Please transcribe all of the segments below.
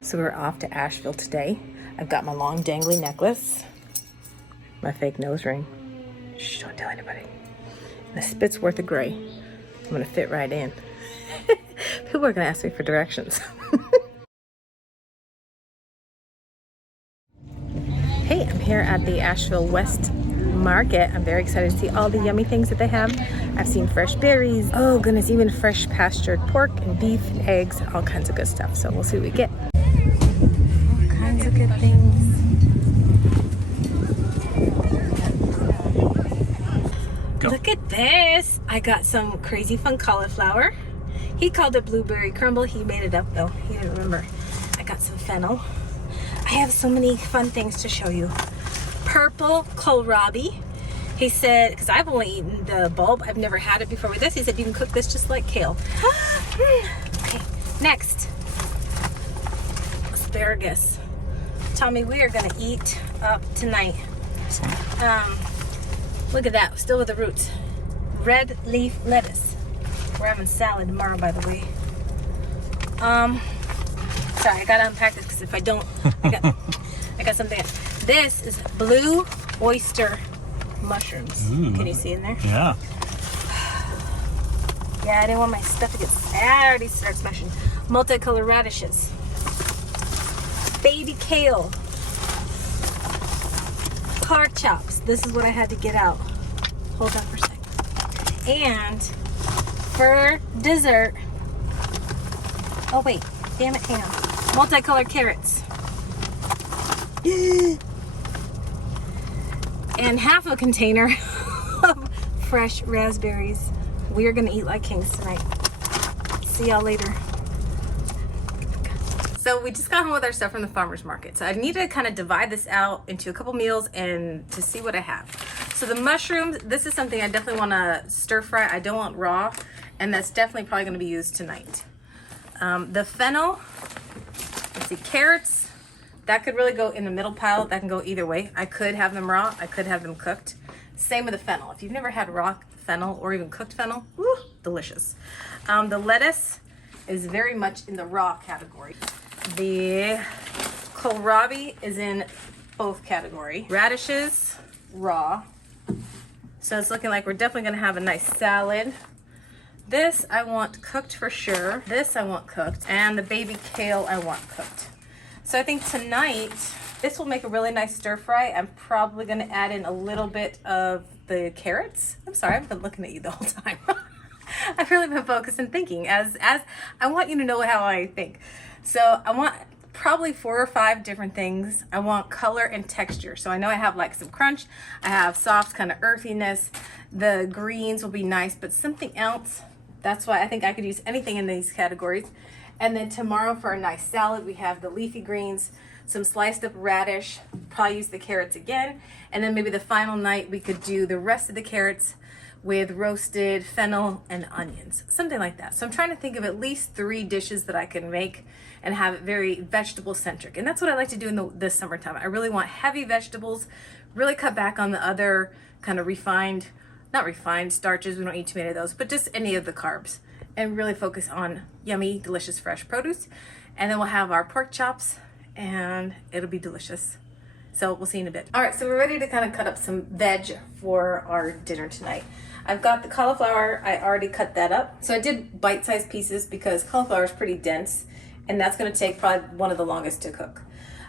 So we're off to Asheville today. I've got my long dangly necklace, my fake nose ring. Shh, don't tell anybody. And a spit's worth of gray. I'm gonna fit right in. People are gonna ask me for directions. Hey, I'm here at the Asheville West Market. I'm very excited to see all the yummy things that they have. I've seen fresh berries. Oh goodness, even fresh pastured pork and beef and eggs, all kinds of good stuff. So we'll see what we get. All kinds of good things. Go. Look at this. I got some crazy fun cauliflower. He called it blueberry crumble. He made it up though. He didn't remember. I got some fennel. I have so many fun things to show you. Purple kohlrabi. He said, because I've only eaten the bulb, I've never had it before with this. He said you can cook this just like kale. Okay, next. Asparagus. Tommy, we are gonna eat up tonight. Look at that, still with the roots. Red leaf lettuce. We're having salad tomorrow, by the way. Sorry, I gotta unpack this because if I don't, I got something. This is blue oyster mushrooms. Ooh. Can you see in there? Yeah. Yeah, I didn't want my stuff to get, I already started smashing. Multicolored radishes. Baby kale. Pork chops. This is what I had to get out. Hold on for a second. And for dessert, oh wait, damn it, hang on. Multicolored carrots. And half a container of fresh raspberries. We are gonna eat like kings tonight. See y'all later. So we just got home with our stuff from the farmer's market. So I need to kind of divide this out into a couple meals and to see what I have. So the mushrooms, this is something I definitely wanna stir fry. I don't want raw, and that's definitely probably gonna be used tonight. The fennel, let's see, carrots, that could really go in the middle pile. That can go either way. I could have them raw, I could have them cooked. Same with the fennel. If you've never had raw fennel or even cooked fennel, woo, delicious. The lettuce is very much in the raw category. The kohlrabi is in both category. Radishes, raw. So it's looking like we're definitely gonna have a nice salad. This I want cooked for sure. This I want cooked. And the baby kale I want cooked. So I think tonight, this will make a really nice stir fry. I'm probably gonna add in a little bit of the carrots. I'm sorry, I've been looking at you the whole time. I've really been focused and thinking as I want you to know how I think. So I want probably 4 or 5 different things. I want color and texture. So I know I have like some crunch. I have soft kind of earthiness. The greens will be nice, but something else. That's why I think I could use anything in these categories. And then tomorrow for a nice salad, we have the leafy greens, some sliced up radish, probably use the carrots again. And then maybe the final night we could do the rest of the carrots with roasted fennel and onions, something like that. So I'm trying to think of at least 3 dishes that I can make and have it very vegetable centric. And that's what I like to do in the summertime. I really want heavy vegetables, really cut back on the other kind of not refined starches. We don't eat too many of those, but just any of the carbs, and really focus on yummy, delicious, fresh produce. And then we'll have our pork chops and it'll be delicious. So we'll see in a bit. All right, so we're ready to kind of cut up some veg for our dinner tonight. I've got the cauliflower, I already cut that up. So I did bite-sized pieces because cauliflower is pretty dense and that's gonna take probably one of the longest to cook.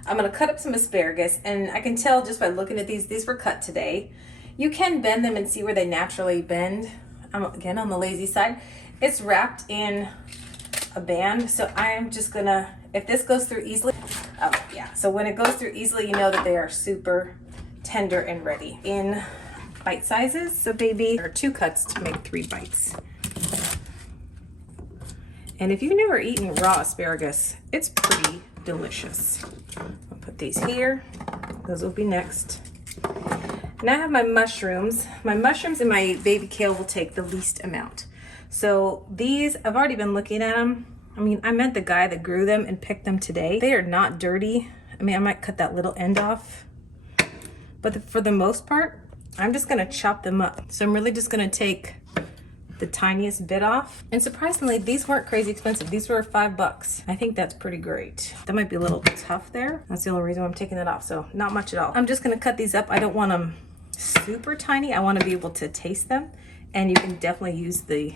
I'm gonna cut up some asparagus, and I can tell just by looking at these were cut today. You can bend them and see where they naturally bend. I'm again on the lazy side. It's wrapped in a band, so I'm just gonna, if this goes through easily, oh yeah, so when it goes through easily, you know that they are super tender and ready. In bite sizes, so baby, there are 2 cuts to make 3 bites. And if you've never eaten raw asparagus, it's pretty delicious. I'll put these here, those will be next. Now I have my mushrooms. My mushrooms and my baby kale will take the least amount. So these, I've already been looking at them. I mean, I met the guy that grew them and picked them today. They are not dirty. I mean, I might cut that little end off. But for the most part, I'm just gonna chop them up. So I'm really just gonna take the tiniest bit off. And surprisingly, these weren't crazy expensive. These were $5. I think that's pretty great. That might be a little tough there. That's the only reason I'm taking it off, so not much at all. I'm just gonna cut these up. I don't want them super tiny. I want to be able to taste them, and you can definitely use the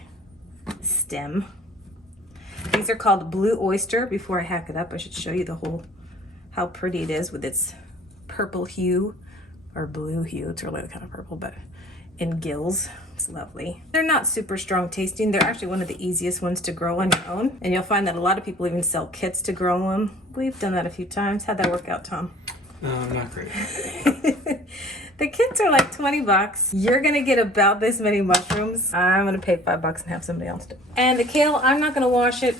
stem. These are called Blue Oyster. Before I hack it up, I should show you the whole, how pretty it is with its purple hue, or blue hue. It's really kind of purple, but in gills. It's lovely. They're not super strong tasting. They're actually one of the easiest ones to grow on your own. And you'll find that a lot of people even sell kits to grow them. We've done that a few times. How'd that work out, Tom? Not great. The kits are like 20 bucks. You're gonna get about this many mushrooms. I'm gonna pay $5 and have somebody else do it. And the kale, I'm not gonna wash it.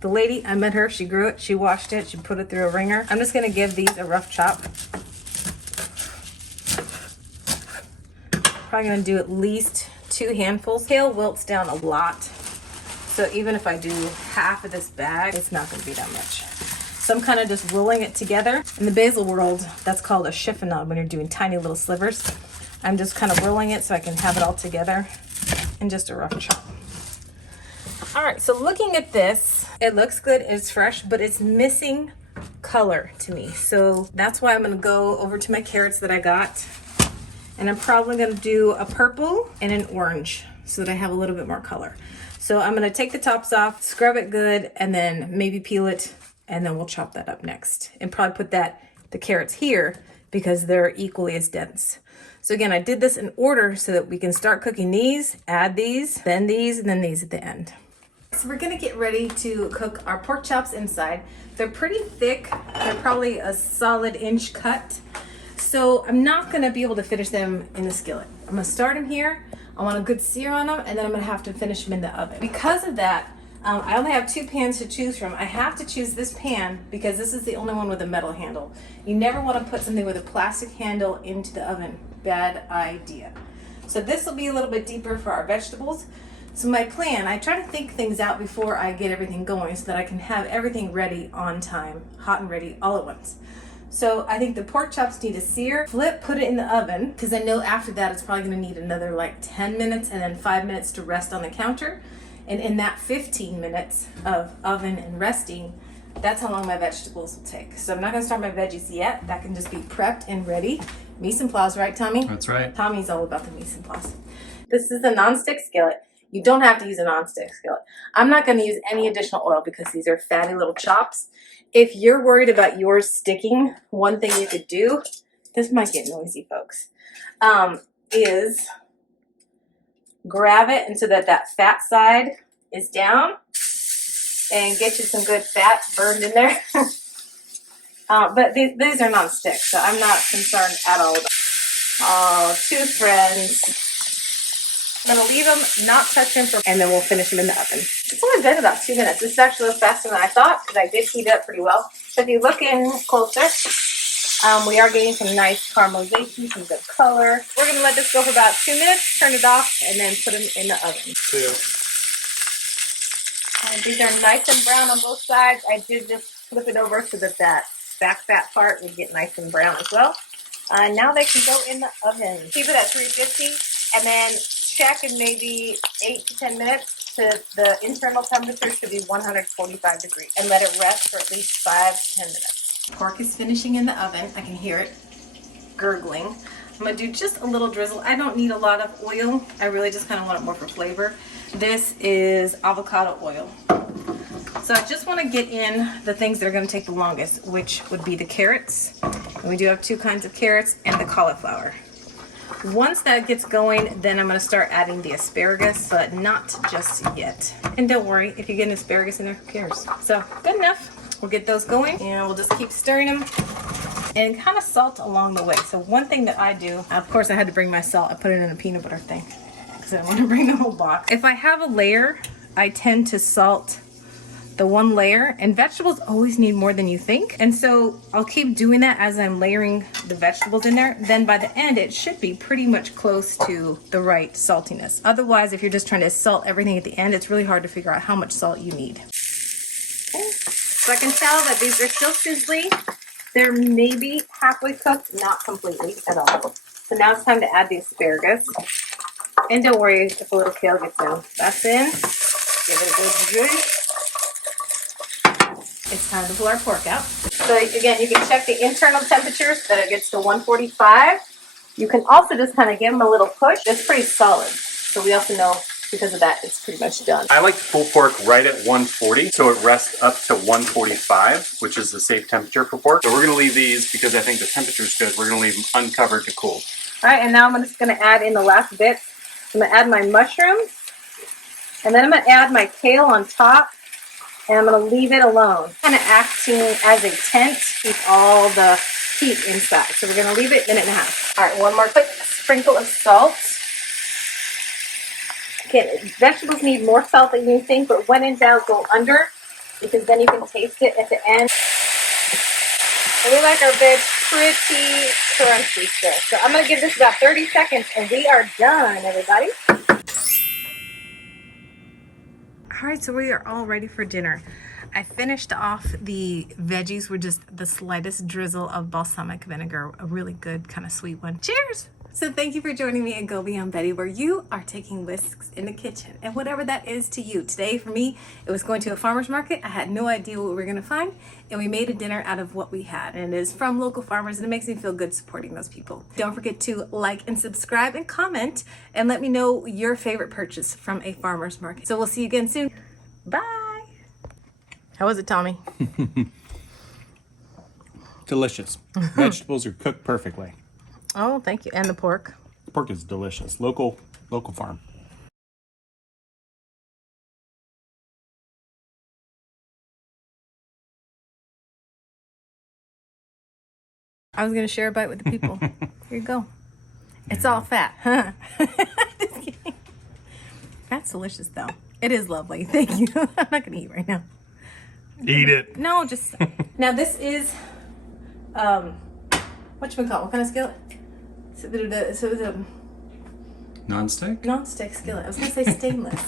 The lady, I met her, she grew it, she washed it, she put it through a ringer. I'm just gonna give these a rough chop. Probably gonna do at least 2 handfuls. Kale wilts down a lot. So even if I do half of this bag, it's not gonna be that much. So I'm kind of just rolling it together. In the basil world, that's called a chiffonade when you're doing tiny little slivers. I'm just kind of rolling it so I can have it all together in just a rough chop. All right, so looking at this, it looks good, it's fresh, but it's missing color to me. So that's why I'm gonna go over to my carrots that I got. And I'm probably gonna do a purple and an orange so that I have a little bit more color. So I'm gonna take the tops off, scrub it good, and then maybe peel it, and then we'll chop that up next. And probably put the carrots here because they're equally as dense. So again, I did this in order so that we can start cooking these, add these, and then these at the end. So we're gonna get ready to cook our pork chops inside. They're pretty thick. They're probably a solid inch cut. So I'm not gonna be able to finish them in the skillet. I'm gonna start them here. I want a good sear on them, and then I'm gonna have to finish them in the oven. Because of that, I only have 2 pans to choose from. I have to choose this pan because this is the only one with a metal handle. You never want to put something with a plastic handle into the oven. Bad idea. So this will be a little bit deeper for our vegetables. So my plan, I try to think things out before I get everything going so that I can have everything ready on time, hot and ready all at once. So I think the pork chops need a sear, flip, put it in the oven, because I know after that it's probably going to need another like 10 minutes and then 5 minutes to rest on the counter. And in that 15 minutes of oven and resting, that's how long my vegetables will take. So I'm not gonna start my veggies yet. That can just be prepped and ready. Mise en place, right, Tommy? That's right. Tommy's all about the mise en place. This is a non-stick skillet. You don't have to use a non-stick skillet. I'm not gonna use any additional oil because these are fatty little chops. If you're worried about yours sticking, one thing you could do, this might get noisy, folks, is grab it and so that fat side is down and get you some good fat burned in there. But these are non-stick, so I'm not concerned at all. Oh, 2 friends. I'm gonna leave them, not touch them, and then we'll finish them in the oven. It's only been about 2 minutes. This is actually faster than I thought because I did heat it up pretty well. So if you look in closer, we are getting some nice caramelization, some good color. We're gonna let this go for about 2 minutes, turn it off, and then put them in the oven. And these are nice and brown on both sides. I did just flip it over so that back fat part would get nice and brown as well. Now they can go in the oven. Keep it at 350 and then check in maybe 8 to 10 minutes to the internal temperature should be 145 degrees and let it rest for at least 5 to 10 minutes. Pork is finishing in the oven. I can hear it gurgling. I'm gonna do just a little drizzle. I don't need a lot of oil. I really just kind of want it more for flavor. This is avocado oil. So I just want to get in the things that are going to take the longest, which would be the carrots. And we do have 2 kinds of carrots and the cauliflower. Once that gets going, then I'm going to start adding the asparagus, but not just yet. And don't worry, if you get an asparagus in there, who cares? So good enough. We'll get those going and we'll just keep stirring them and kind of salt along the way. So one thing that I do, of course I had to bring my salt. I put it in a peanut butter thing because I want to bring the whole box. If I have a layer, I tend to salt the one layer, and vegetables always need more than you think. And so I'll keep doing that as I'm layering the vegetables in there. Then by the end, it should be pretty much close to the right saltiness. Otherwise, if you're just trying to salt everything at the end, it's really hard to figure out how much salt you need. Okay. So I can tell that these are still sizzly. They're maybe halfway cooked, not completely at all. So now it's time to add the asparagus. And don't worry if a little kale gets in. That's in. Give it a good juice. It's time to pull our pork out. So again, you can check the internal temperatures that it gets to 145. You can also just kind of give them a little push. It's pretty solid. So we also know because of that, it's pretty much done. I like to pull pork right at 140, so it rests up to 145, which is the safe temperature for pork. So we're gonna leave these because I think the temperature's good. We're gonna leave them uncovered to cool. All right, and now I'm just gonna add in the last bits. I'm gonna add my mushrooms, and then I'm gonna add my kale on top, and I'm gonna leave it alone. Kind of acting as a tent to keep all the heat inside. So we're gonna leave it a minute and a half. All right, one more quick sprinkle of salt. Okay, vegetables need more salt than you think, but when in doubt, go under, because then you can taste it at the end. And we like our veg pretty crunchy still. So I'm gonna give this about 30 seconds and we are done, everybody. All right, so we are all ready for dinner. I finished off the veggies with just the slightest drizzle of balsamic vinegar, a really good kind of sweet one. Cheers! So thank you for joining me at Go Beyond Betty, where you are taking risks in the kitchen and whatever that is to you. Today for me, it was going to a farmer's market. I had no idea what we were gonna find, and we made a dinner out of what we had. And it is from local farmers, and it makes me feel good supporting those people. Don't forget to like and subscribe and comment, and let me know your favorite purchase from a farmer's market. So we'll see you again soon. Bye. How was it, Tommy? Delicious. Vegetables are cooked perfectly. Oh, thank you. And the pork. Pork is delicious. Local farm. I was going to share a bite with the people. Here you go. It's all fat, huh? Just kidding. That's delicious, though. It is lovely. Thank you. I'm not going to eat right now. Eat it. No, just... Now, this is... whatchamacallit? What kind of skillet? So the Non-stick? non-stick skillet. I was going to say stainless.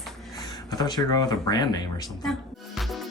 I thought you were going with a brand name or something. No.